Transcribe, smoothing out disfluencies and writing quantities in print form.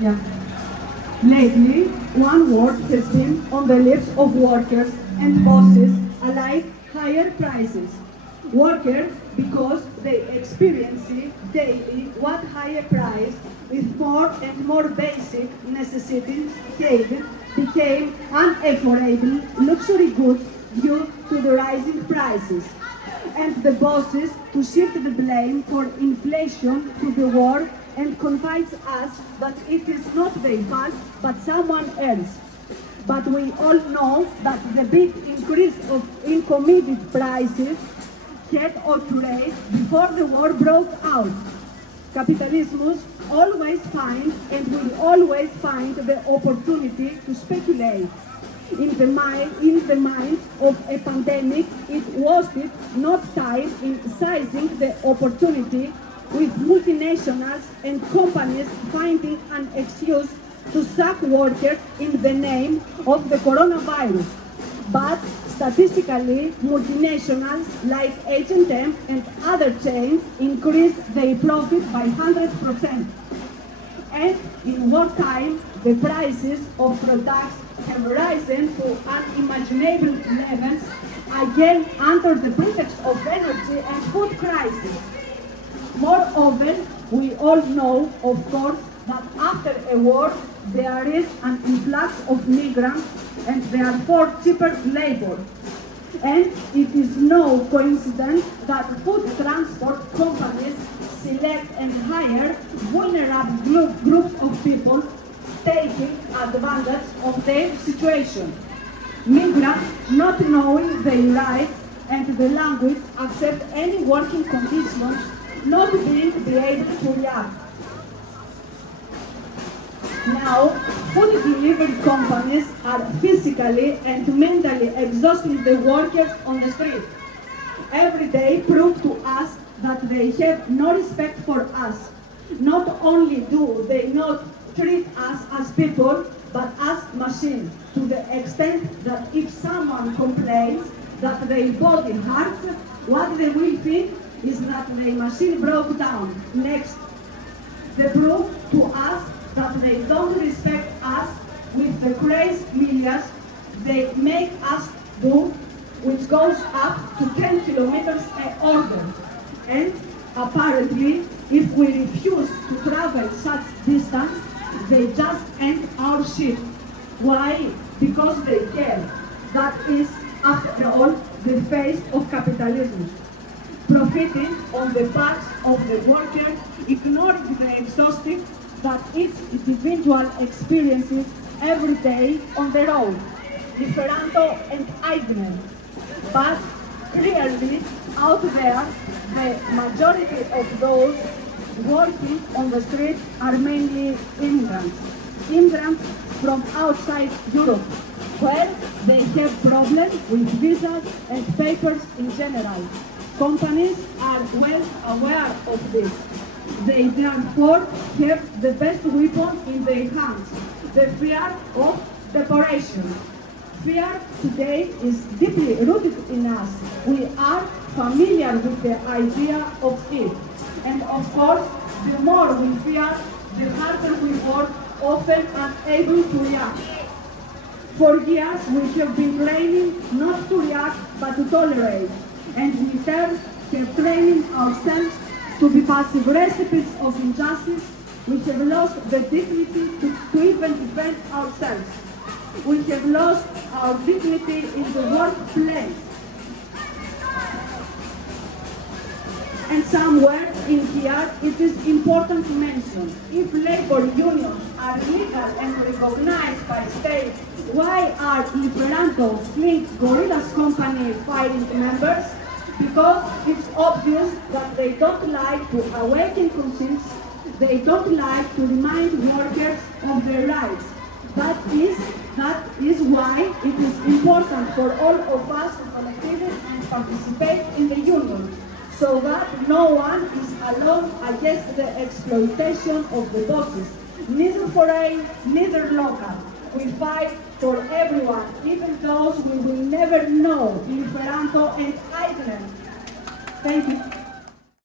Yeah. Lately, one word has been on the lips of workers and bosses alike: higher prices. Workers, because they experience daily what higher price with more and more basic necessities became unaffordable luxury goods due to the rising prices. And the bosses to shift the blame for inflation to the war and convince us that it is not their fault but someone else. But we all know that the big increase in commodity prices had occurred before the war broke out. Capitalism always finds and will always find the opportunity to speculate. In the mind of a pandemic, it wasted not time in seizing the opportunity, with multinationals and companies finding an excuse to sack workers in the name of the coronavirus. But statistically, multinationals like H&M and other chains increased their profit by 100%. And in wartime, the prices of products have risen to unimaginable levels, again under the pretext of energy and food crisis. Moreover, we all know, of course, that after a war, there is an influx of migrants and therefore cheaper labor. And it is no coincidence that food transport companies select and hire vulnerable groups of people taking advantage of their situation. Migrants, not knowing their rights and the language, accept any working conditions, not being able to react. Now, food delivery companies are physically and mentally exhausting the workers on the street. Every day prove to us that they have no respect for us. Not only do they not treat us as people, but as machines, to the extent that if someone complains that their body hurts, what they will think is that the machine broke down. Next, they prove to us that they don't respect us with the crazy millions they make us do, which goes up to 10 kilometers an order. And apparently, if we refuse to travel such distance, they just end our shift. Why? Because they care. That is, after all, the face of capitalism. Profiting on the backs of the worker, ignoring the exhausting that each individual experiences every day on their own. Lieferando and Eigner. But clearly, out there, the majority of those working on the street are mainly immigrants. Immigrants from outside Europe, where they have problems with visas and papers in general. Companies are well aware of this. They therefore have the best weapon in their hands, the fear of deportation. Fear today is deeply rooted in us. We are familiar with the idea of it. And of course, the more we fear, the harder we work, often unable to react. For years, we have been training not to react, but to tolerate. And we have training ourselves to be passive recipients of injustice. We have lost the dignity to even defend ourselves. We have lost our dignity in the workplace. And somewhere in here, it is important to mention, if labor unions are legal and recognized by state, why are Lieferando linked gorillas company firing members? Because it's obvious that they don't like to awaken conscience, they don't like to remind workers of their rights. That is why it is important for all of us to collectively and participate in the union, so that no one is alone against the exploitation of the bosses, neither foreign, neither local. We fight for everyone, even those we will never know, Lieferando and Ireland. Thank you.